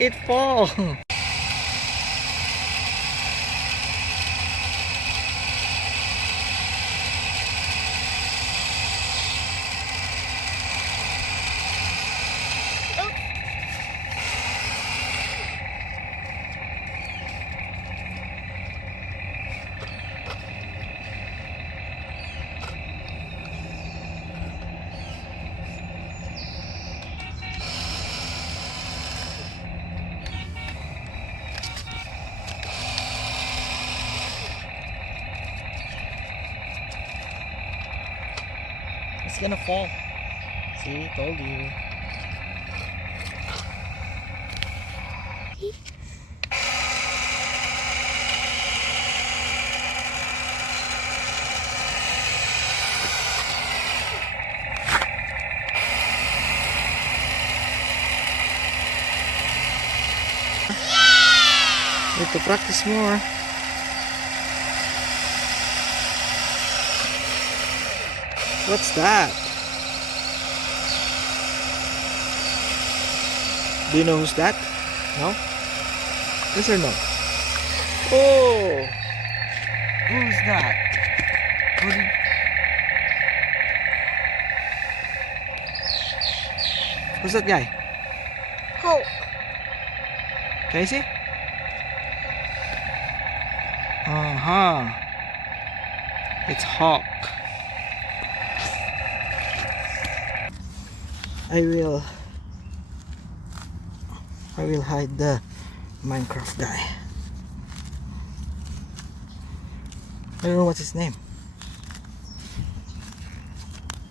It fall. It's gonna fall. See, told you. Need to practice more. What's that? Do you know who's that? No? Yes or no? Oh! Who's that? Who did... Who's that guy? Hulk. Can you see? Uh-huh. It's Hawk. I will hide the Minecraft guy. I don't know what's his name.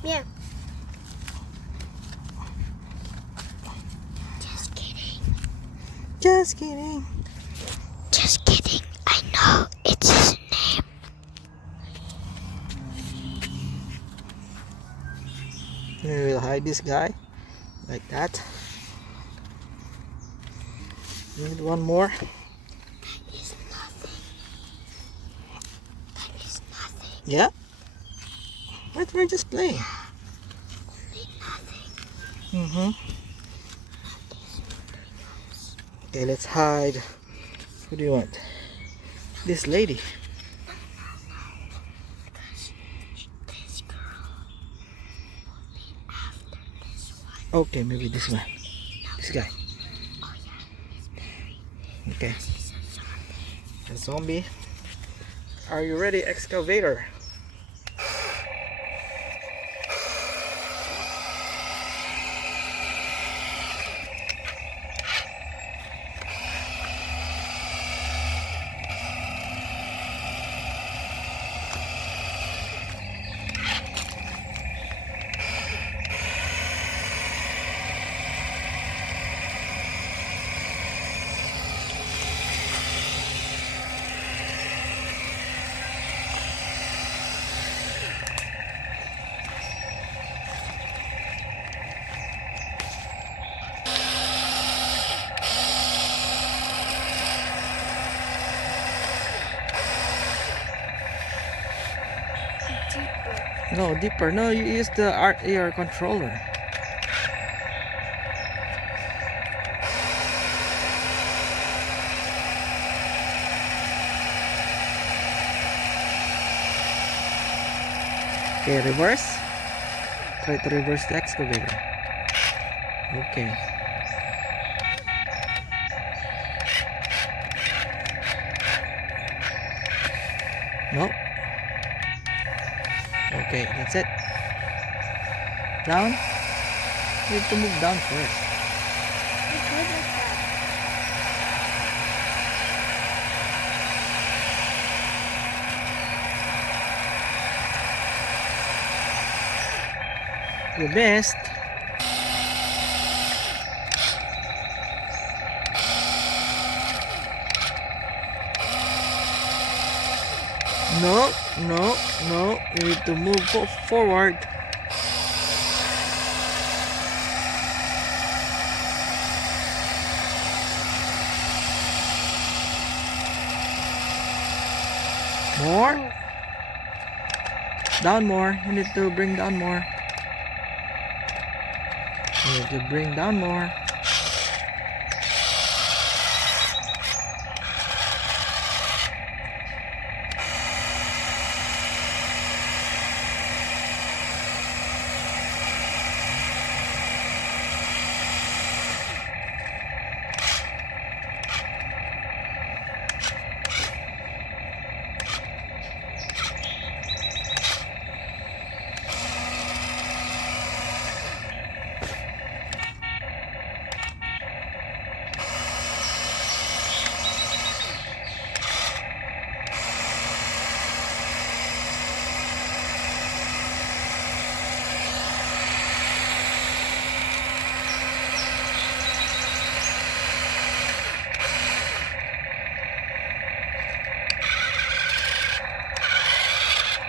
Yeah. Just kidding. Just kidding. Just kidding. I know it's his name. We will hide this guy like that. We need one more. That is nothing. That is nothing. Yeah? But we're just playing. Only nothing. Mm-hmm. Okay, let's hide. Who do you want? This lady. This girl will be after this one. Okay, maybe this one. This guy. Oh yeah, it's Barry. Okay. He's a zombie. A zombie. Are you ready, excavator? Deeper. No, deeper. No, you use the AR controller. Okay, reverse. Try to reverse the excavator. Okay. No. Okay, that's it. Down. You have to move down first. You could like that. You missed. No, no, no. You need to move forward. More. Down more. You need to bring down more. You need to bring down more.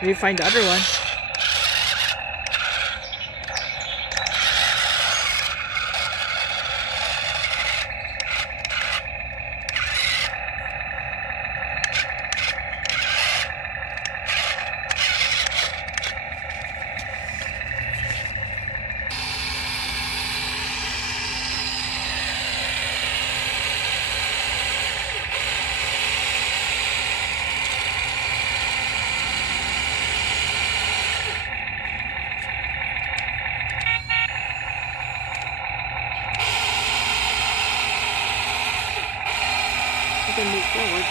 We find the other one. You can move forward.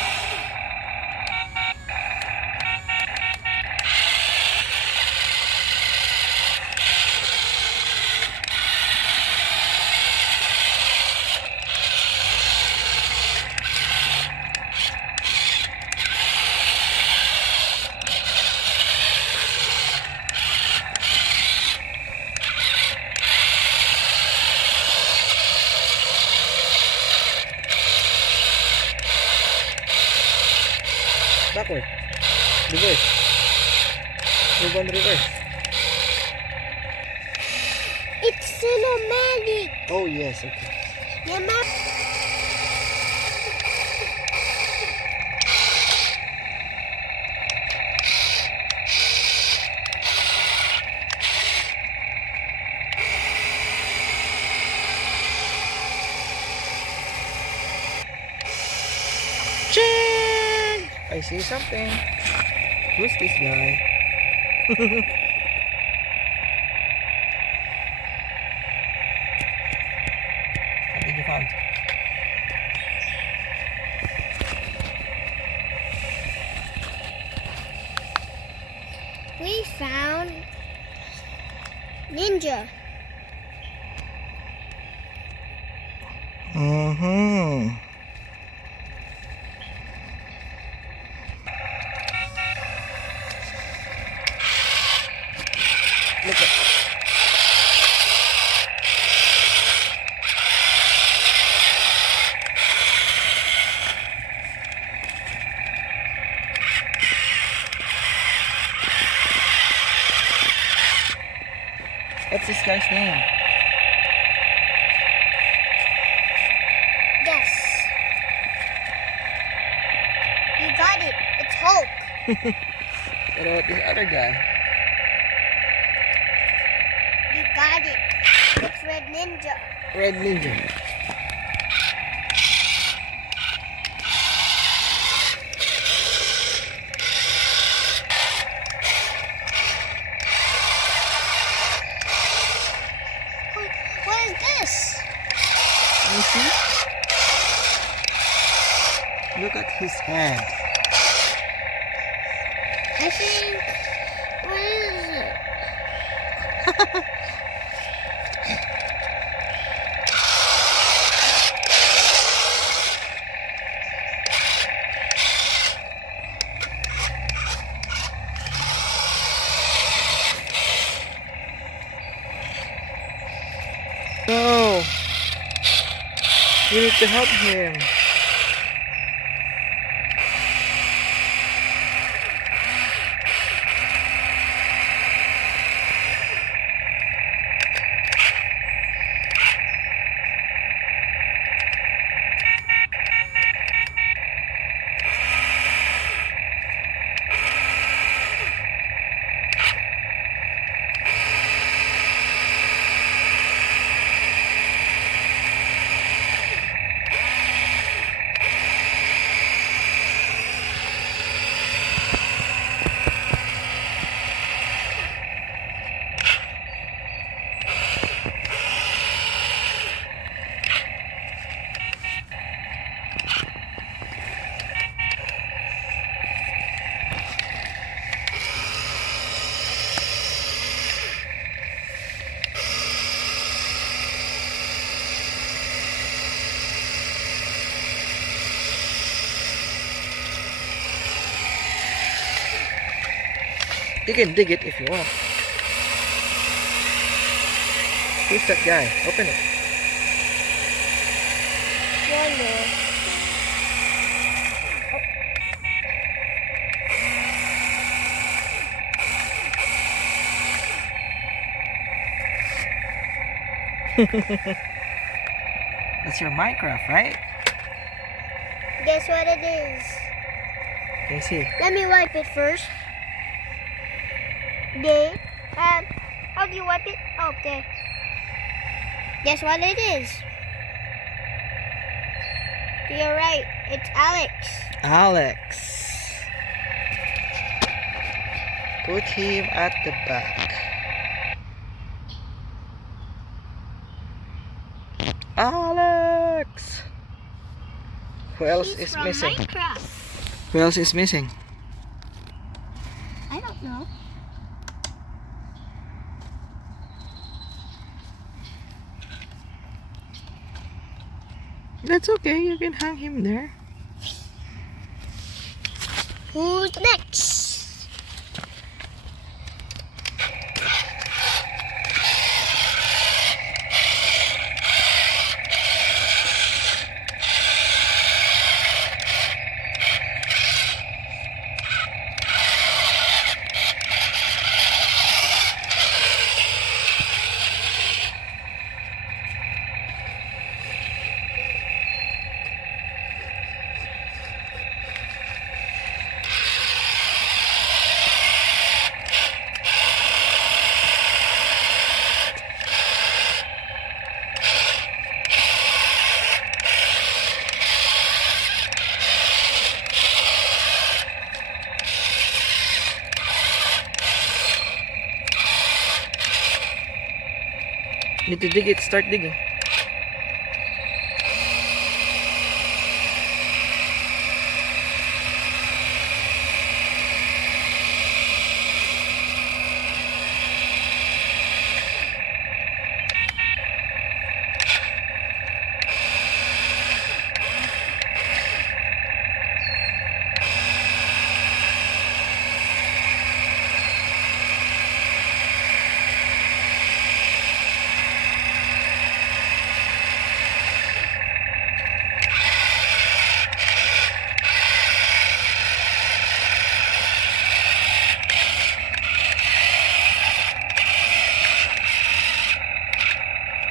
Backward. Reverse. Move on reverse. It's cinematic. Oh yes, okay. Yeah, map. Ching! I see something. Who's this guy? What did you find? We found ninja. Mm-hmm. Look at what's this guy's name? Yes. You got it. It's Hulk. What about this other guy? You got it. It's Red Ninja. Red Ninja. What is this? You see? Look at his head. I think. What is it? No! You need to help him. You can dig it if you want. Who's that guy? Open it. That's your Minecraft, right? Guess what it is? Can you see? Let me wipe it first. They how do you wipe it? Okay. Guess what it is? You're right. It's Alex. Alex. Put him at the back. Alex! Who else He's is from missing? Minecraft. Who else is missing? I don't know. That's okay, you can hang him there. Who's next? Need to dig it, start digging.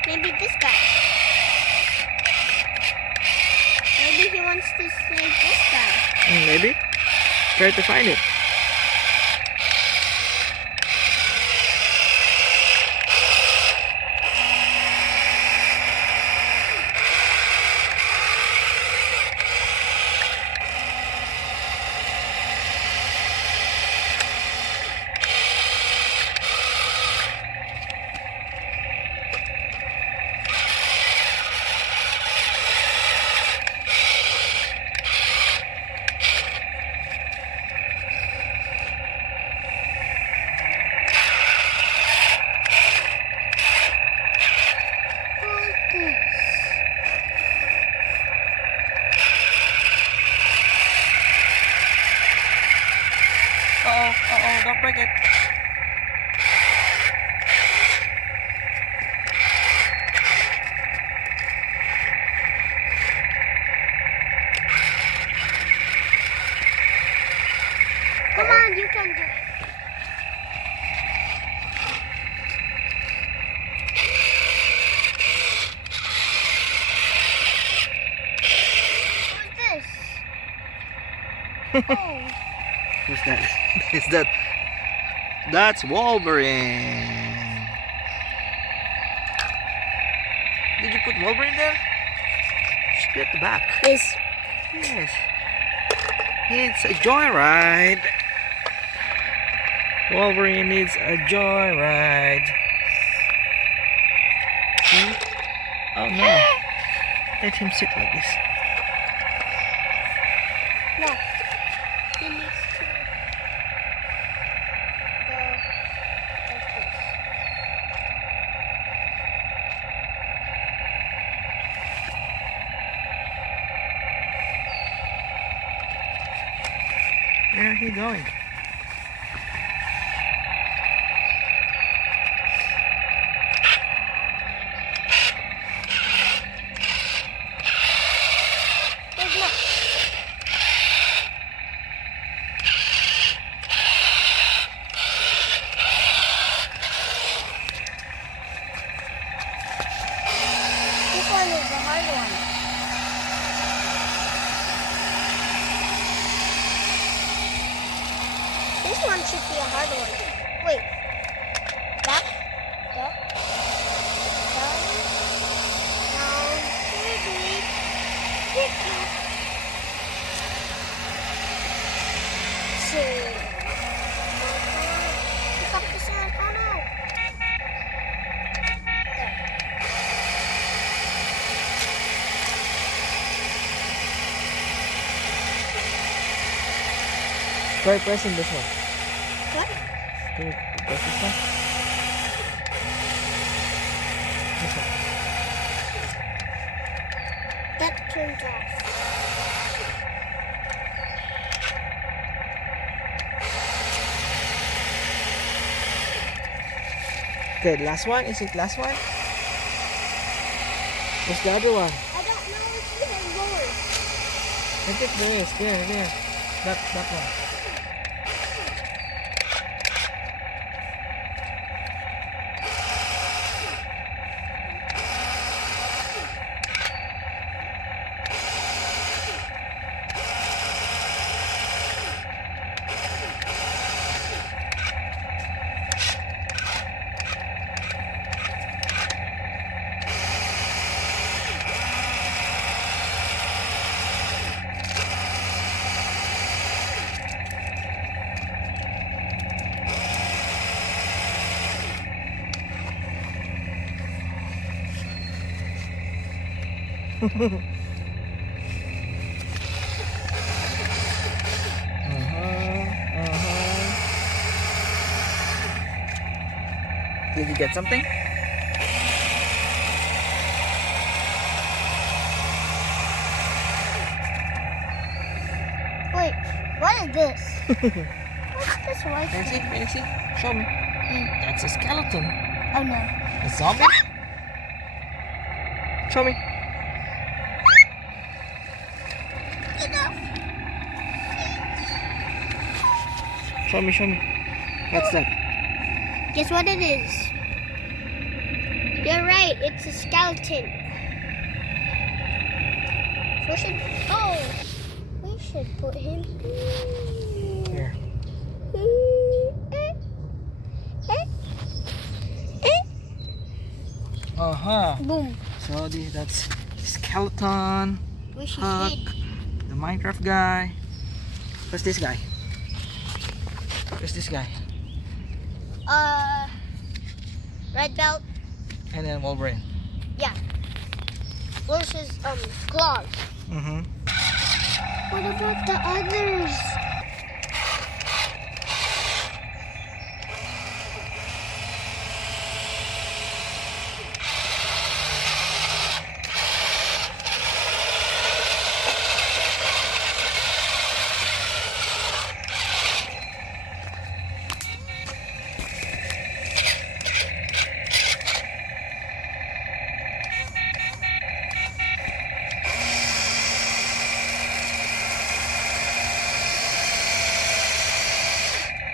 Maybe this guy. Maybe he wants to save this guy. Maybe. Try to find it. Who's this? Uh-oh, don't break it. Come on, you can do it. Who's this? Oh, Who's that? Is that? That's Wolverine. Did you put Wolverine there? Should be at the back. this. Yes. It's a joyride. Wolverine needs a joyride. See? Oh no. Let him sit like this. No. He needs to go like this. Where are he going? There's no. hard one. This one should be a hard one. Wait. Back. Down. So, pick up the sand. Oh no. There. Try pressing this one. What? Can you press this one? This one. That turned off. Okay, last one. Is it last one? What's the other one? I don't know if you have more. I think there is. There. That one. Did you get something? Wait, what is this? What's this white Can thing? you see? Show me. That's a skeleton. Oh no. A zombie? Show me. Show me. What's that? Guess what it is? You're right, it's a skeleton. We should put him Here. Boom. So that's skeleton. We should Huck, hid. the Minecraft guy. What's this guy? Red belt. And then Wolverine. Yeah. Where's his claws? Mm-hmm. What about the others?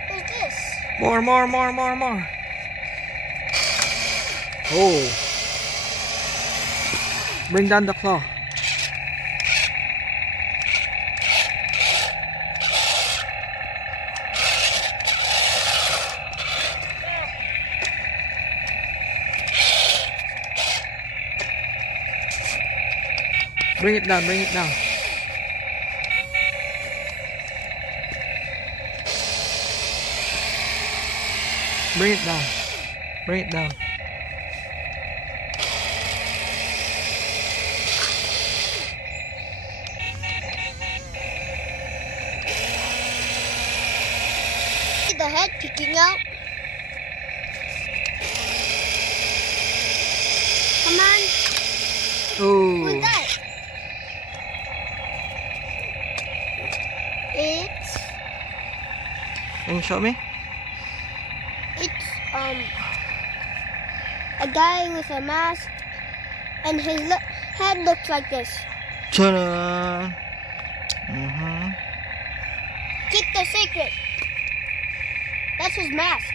Who's this? More. Oh. Bring down the claw. Bring it down. Bring it down. See the head peeking out? Come on. Oh. Who's that? It's Can you show me? a guy with a mask, and his head looks like this. Ta-da! Mm-hmm. Keep the secret. That's his mask.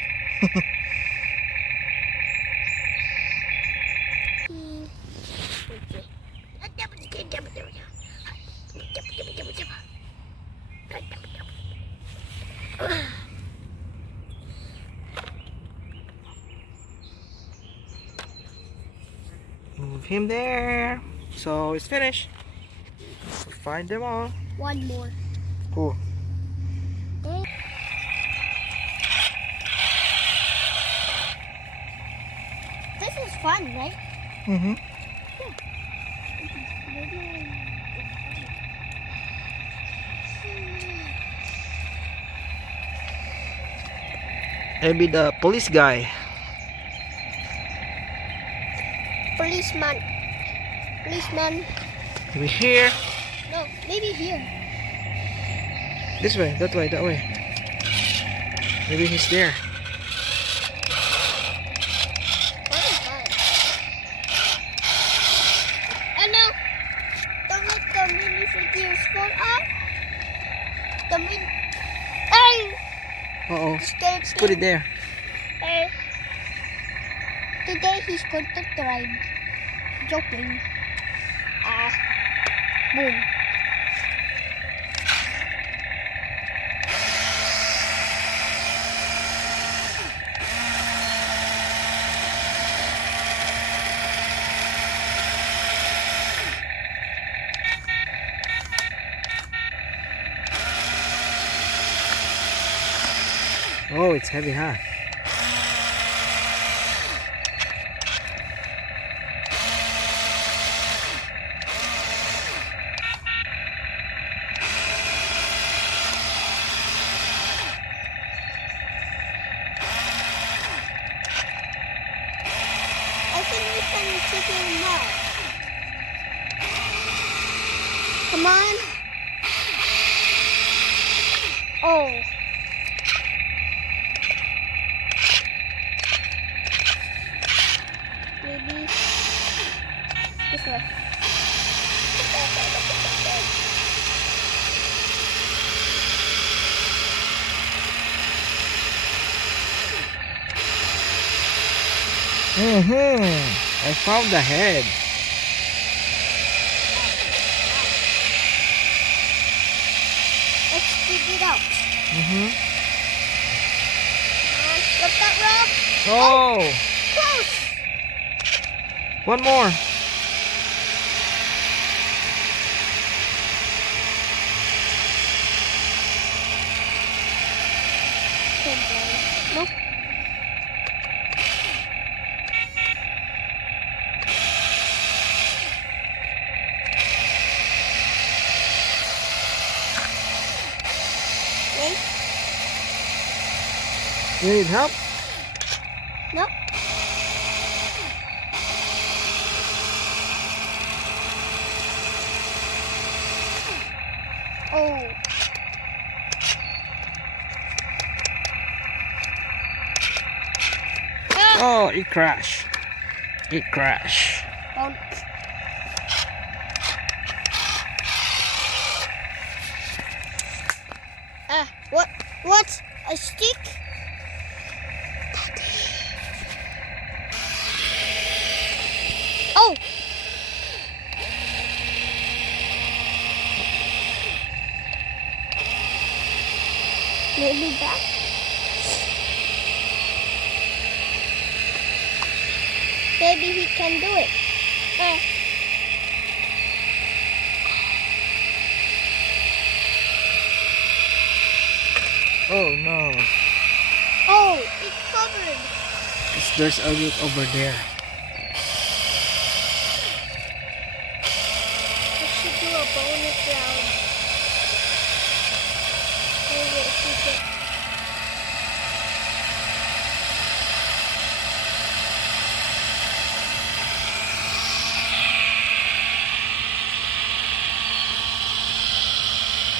of him there. So it's finished. Find them all. One more. Who? This is fun, right? Mm-hmm. Maybe the police guy. Policeman. Policeman. Maybe here. No, maybe here. This way, that way, that way. Maybe he's there. What is that? Oh no! Don't let the mini figures fall off. The mini. Hey! Uh-oh. Scared. Let's put it there. Hey. Today he's going to drive. Joking. Boom. Oh, it's heavy, huh? I think we can take him now. Come on. Oh. Maybe this way. I found the head. Let's dig it out. Look that rock. Oh! Close. One more. No. Okay. You need help? No. Oh. Oh, it crashed. It crashed. Don't. What? What? A stick? Oh! Maybe back. Maybe he can do it. Oh no. Oh, it's covered. There's a root over there. We should do a bonus round. Maybe if we get.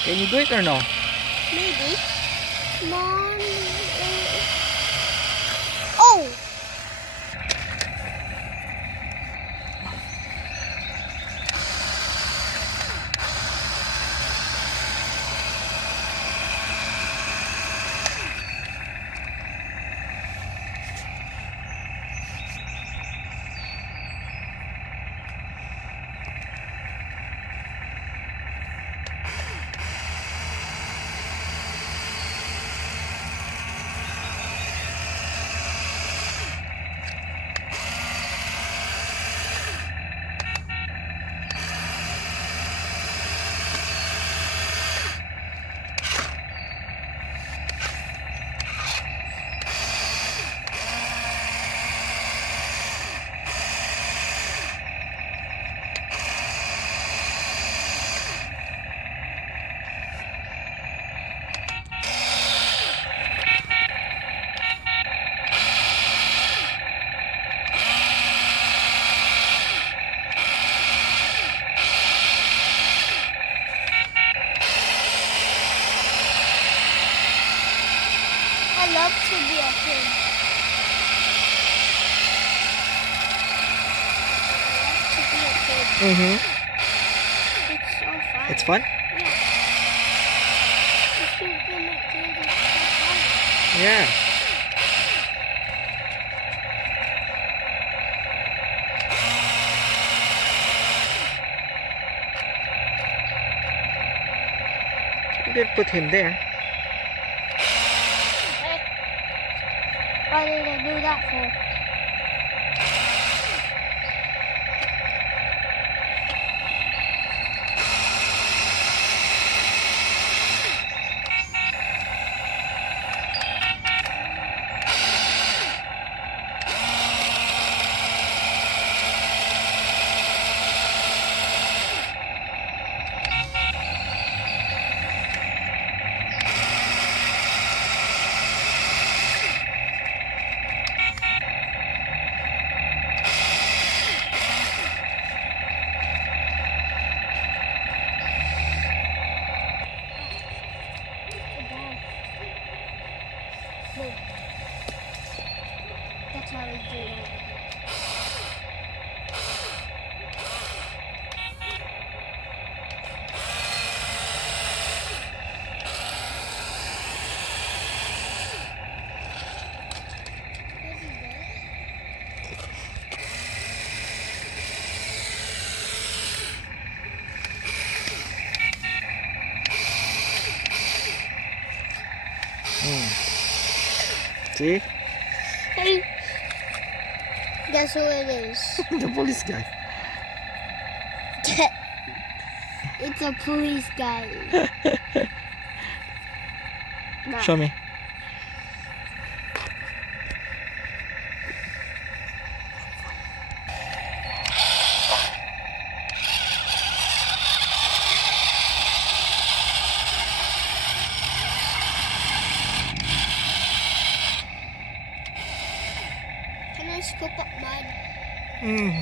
Can you do it or no? Maybe. Come on. Oh! Mm-hmm. It's so fun. It's fun? Yeah. If you're gonna do this, it's fun. Yeah. You didn't put him there. Hey. Why did I do that for? Look. That's how we do that. See? Hey. Guess who it is? The police guy. It's a police guy. No. Show me. Can I scoop up mud? Mm.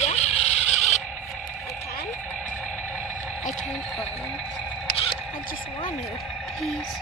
Yeah? I can? I can't go in. I just want to. Please.